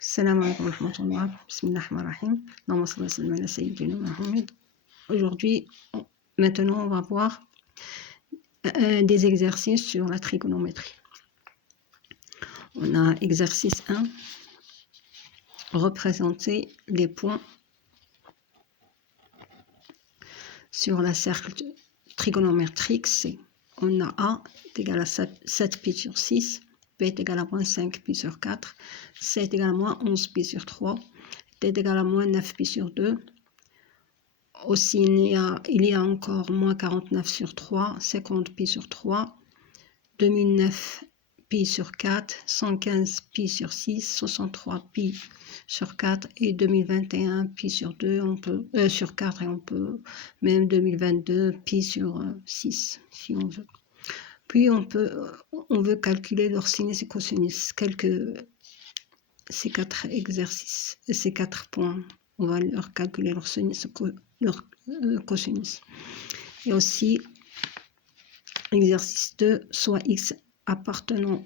Salam alaikum wa rahmatullah. Bismillahirrahmanirrahim. Allahumma salli wa sallim ala sayyidina Muhammad. Aujourd'hui, maintenant, on va voir des exercices sur la trigonométrie. On a exercice 1, représenter les points sur la cercle trigonométrique C. On a A est égal à 7 pi sur 6, B est égal à moins 5 pi sur 4, C est égal à moins 11 pi sur 3, D est égal à moins 9 pi sur 2. Aussi, il y a encore moins 49 sur 3, 50 pi sur 3, 2009 pi sur 4, 115 pi sur 6, 63 pi sur 4 et 2021 pi sur 2, sur 4 et on peut même 2022 pi sur 6 si on veut. Puis on veut calculer leur sinus et cosinus. Ces 4 exercices, ces 4 points, on va leur calculer leur sinus et leur cosinus. Et aussi, exercice 2, soit x appartenant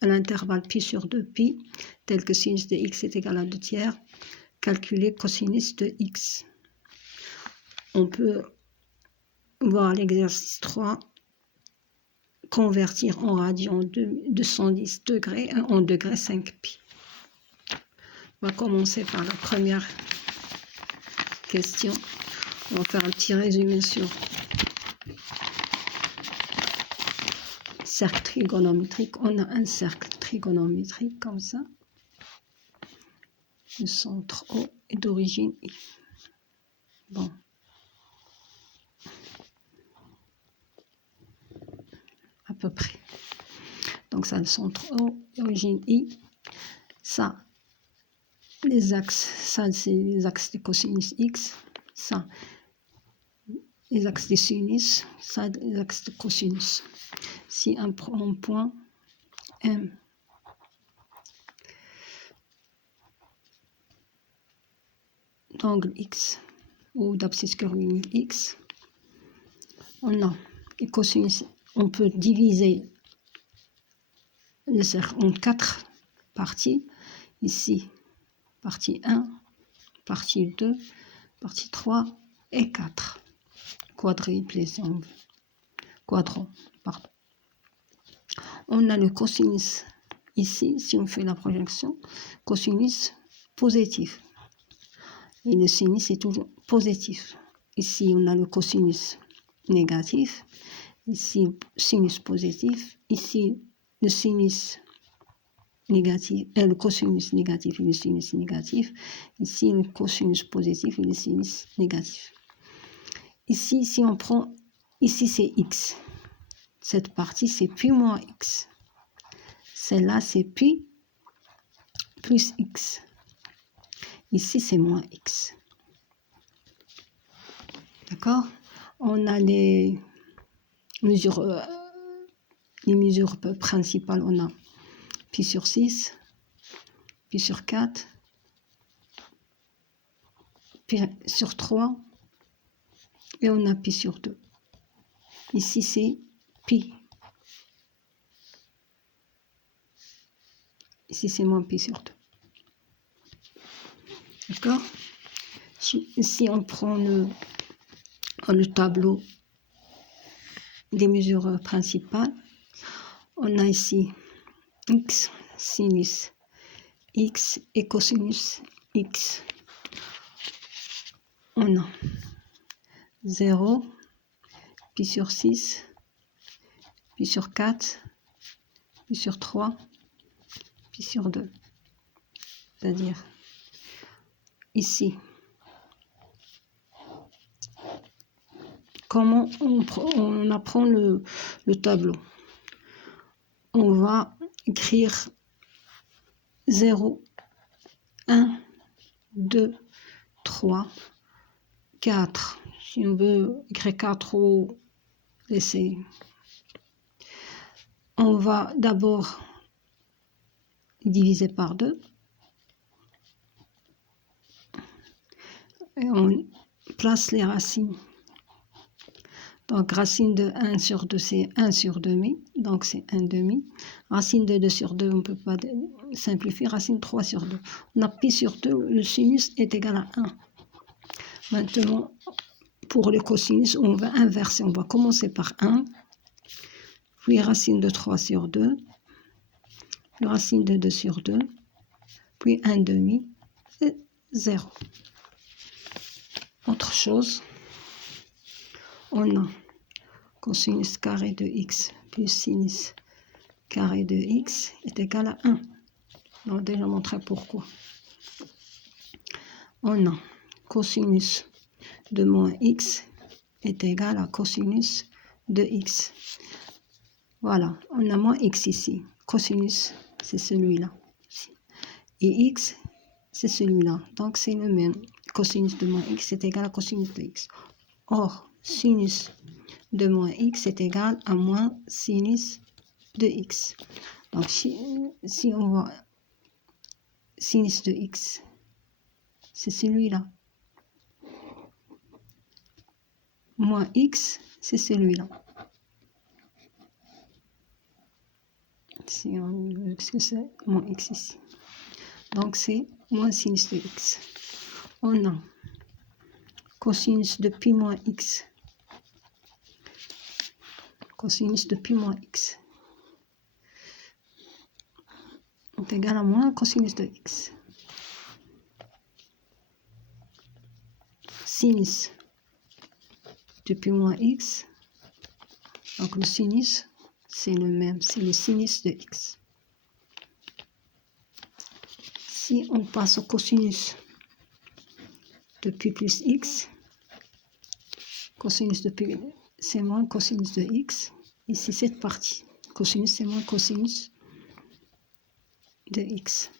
à l'intervalle pi sur 2 pi, tel que sinus de x est égal à 2 tiers, calculer cosinus de x. On peut voir l'exercice 3, convertir en radian de 210 degrés en degrés 5 pi. On va commencer par la première question. On va faire un petit résumé sur cercle trigonométrique. On a un cercle trigonométrique comme ça. Le centre O est d'origine I. Bon. À peu près. Donc ça, le centre O, d'origine I. Ça, les axes, ça c'est les axes de cosinus X. Ça, les axes de sinus. Ça, les axes de cosinus. Si on prend un point M d'angle X ou d'abscisse curviligne X, on a les cosinus. On peut diviser le cercle en 4 parties. Ici, partie 1, partie 2, partie 3 et 4. Quadruplé, si on veut. Quadrant, pardon. On a le cosinus ici, si on fait la projection, cosinus positif. Et le sinus est toujours positif. Ici, on a le cosinus négatif. Ici, sinus positif. Ici, le sinus négatif, le cosinus négatif et le sinus négatif. Ici, le cosinus positif et le sinus négatif. Ici, si on prend, ici c'est x. Cette partie, c'est pi moins x. Celle-là, c'est pi plus x. Ici, c'est moins x. D'accord? On a les mesures principales. On a pi sur 6, pi sur 4, pi sur 3, et on a pi sur 2. Ici, c'est pi. Ici, c'est moins pi sur 2. D'accord? Si on prend le tableau des mesures principales, on a ici x, sinus x et cosinus x. On a 0, pi sur 6, pi sur 4, pi sur 3, pi sur 2. C'est-à-dire ici. Comment on apprend le tableau? On va écrire 0, 1, 2, 3, 4. Si on veut écrire 4 ou laisser. On va d'abord diviser par 2. Et on place les racines Donc, racine de 1 sur 2, c'est 1 sur demi. Donc, c'est 1 demi. Racine de 2 sur 2, on ne peut pas simplifier. Racine de 3 sur 2. On a pi sur 2, le sinus est égal à 1. Maintenant, pour le cosinus, on va inverser. On va commencer par 1. Puis racine de 3 sur 2. Puis racine de 2 sur 2. Puis 1 demi. Et 0. Autre chose. On a cosinus carré de x plus sinus carré de x est égal à 1. On va déjà montrer pourquoi. On a cosinus de moins x est égal à cosinus de x. Voilà, on a moins x ici. Cosinus, c'est celui-là. Et x, c'est celui-là. Donc, c'est le même. Cosinus de moins x est égal à cosinus de x. Or, sinus de moins x est égal à moins sinus de x. Donc, si on voit sinus de x, c'est celui-là. Moins x, c'est celui-là. Si on veut ce que c'est, moins x ici. Donc, c'est moins sinus de x. On a cosinus de pi moins x. Cosinus de pi moins x est égal à moins cosinus de x. Sinus de pi moins x. Donc, le sinus, c'est le même. C'est le sinus de x. Si on passe au cosinus de pi plus x, cosinus de pi, c'est moins cosinus de x. Ici, cette partie. Cosinus, c'est moins cosinus de x.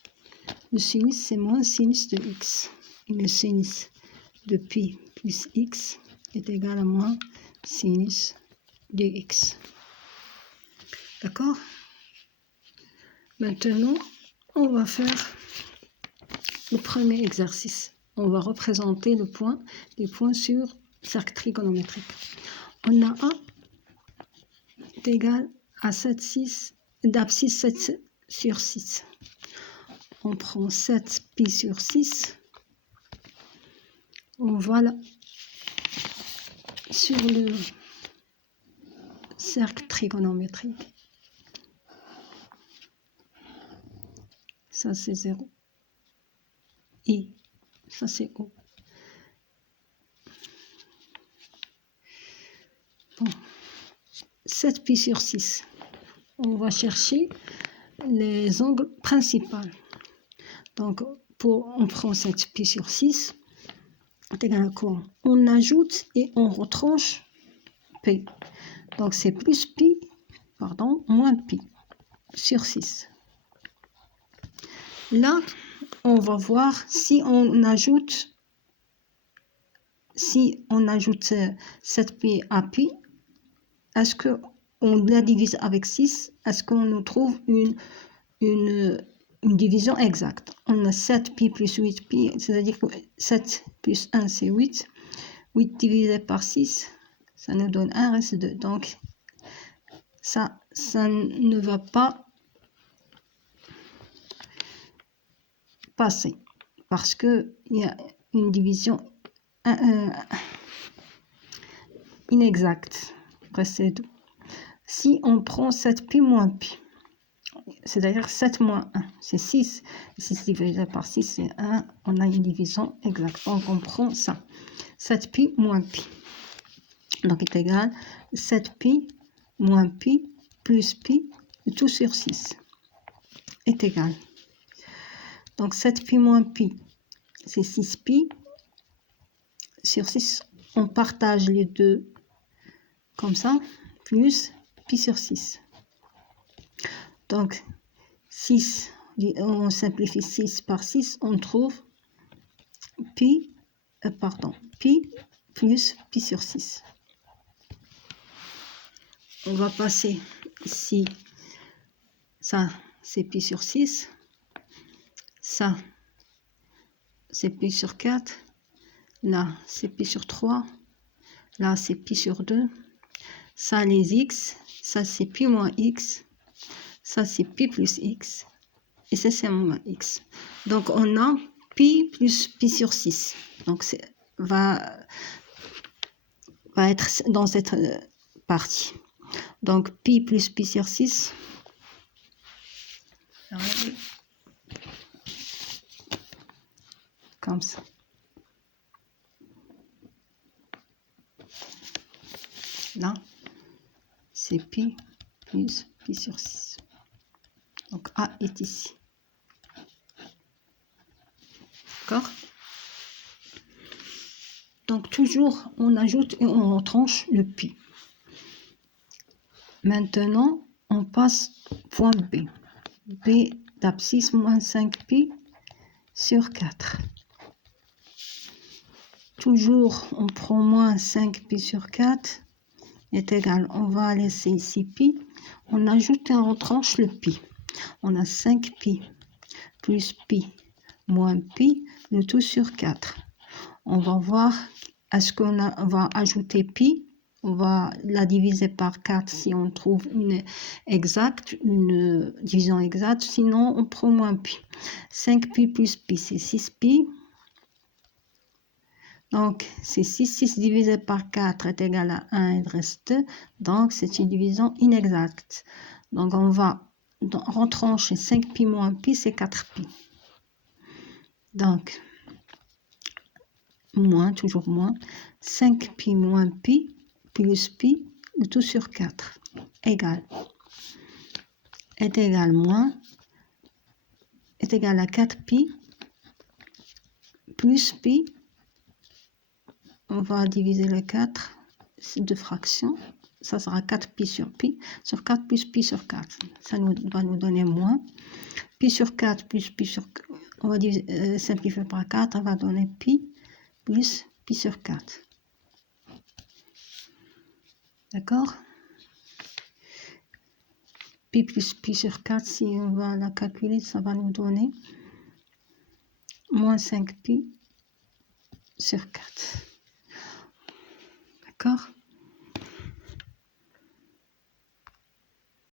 Le sinus, c'est moins sinus de x. Et le sinus de pi plus x est égal à moins sinus de x. D'accord? Maintenant, on va faire le premier exercice. On va représenter les points sur cercle trigonométrique. On a A est égal à 7, 6, d'abscisse 7 sur 6. On prend 7 pi sur 6. On va là sur le cercle trigonométrique. Ça, c'est 0. I. Ça, c'est O. Bon. 7 pi sur 6. On va chercher les angles principaux. Donc, on prend 7 pi sur 6. C'est égal à quoi? On ajoute et on retranche P. Donc, c'est plus pi, moins pi sur 6. Là, on va voir si on ajoute 7 pi à pi, est-ce qu'on la divise avec 6? Est-ce qu'on nous trouve une division exacte? On a 7 pi plus 8 pi, c'est-à-dire que 7 plus 1, c'est 8. 8 divisé par 6, ça nous donne 1, reste 2. Donc, ça ne va pas passer parce qu'il y a une division inexacte. Reste 2. Si on prend 7 pi moins pi, c'est-à-dire 7 moins 1, c'est 6. 6 divisé par 6, c'est 1. On a une division exacte. Donc, on prend ça. 7 pi moins pi. Donc, est égal 7 pi moins pi plus pi, tout sur 6 est égal. Donc, 7 pi moins pi, c'est 6 pi sur 6. On partage les deux comme ça, plus pi sur 6. Donc, 6, on simplifie 6 par 6, on trouve pi plus pi sur 6. On va passer ici, ça c'est pi sur 6, ça c'est pi sur 4, là c'est pi sur 3, là c'est pi sur 2, Ça, les x, ça c'est pi moins x, ça c'est pi plus x, et ça c'est moins x. Donc on a pi plus pi sur 6. Donc va être dans cette partie. Donc pi plus pi sur 6. Comme ça. Là, c'est pi plus pi sur 6. Donc A est ici. D'accord? Donc toujours, on ajoute et on retranche le pi. Maintenant, on passe point B. B d'abscisse moins 5pi sur 4. Toujours, on prend moins 5pi sur 4 est égal, on va laisser ici pi. On ajoute et on retranche le pi. On a 5pi plus pi moins pi, le tout sur 4. On va voir, est-ce qu'on va ajouter pi? On va la diviser par 4 si on trouve une division exacte. Sinon, on prend moins pi. 5pi plus pi, c'est 6pi. Donc, c'est 6. 6 divisé par 4 est égal à 1, il reste 2. Donc, c'est une division inexacte. Donc, on va retrancher 5pi moins pi, c'est 4pi. Donc, moins, toujours moins. 5pi moins pi plus pi, le tout sur 4, est égal moins, est égal à 4pi plus pi. On va diviser le 4, c'est deux fractions. Ça sera 4pi sur 4 plus pi sur 4. Ça va nous donner moins. Pi sur 4 plus pi sur 4. On va simplifier par 4, on va donner pi plus pi sur 4. D'accord? Pi plus pi sur 4, si on va la calculer, ça va nous donner moins 5pi sur 4. D'accord?